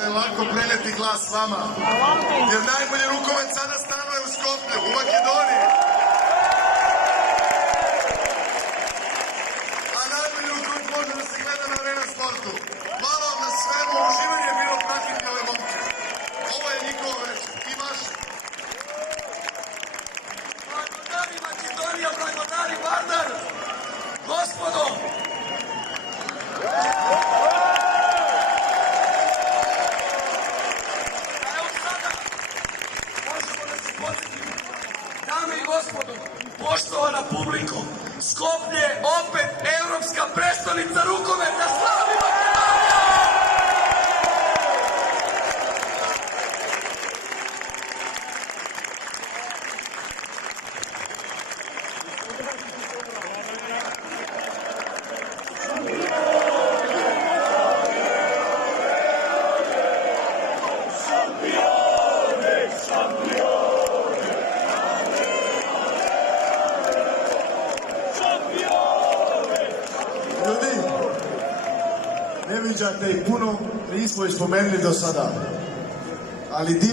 Lako preneti glas vama, jer najbolji rukomet sada stanuje u Skoplju, u Makedoniji. A najbolji rukomet može da se gleda na Arena Sportu. Hvala vam na svemu, uživanje je bilo pratiti ove momke. Ovo je njihovo večer i vaše. Blagodari Makedonija, blagodari Vardar, gospodo! Dame i gospodo, poštovana publiko, Skoplje opet evropska prestonica rukometa, slavi Makedonija! Ljudi, ne viđate ih puno, nismo ih spomenuli do sada, ali Dime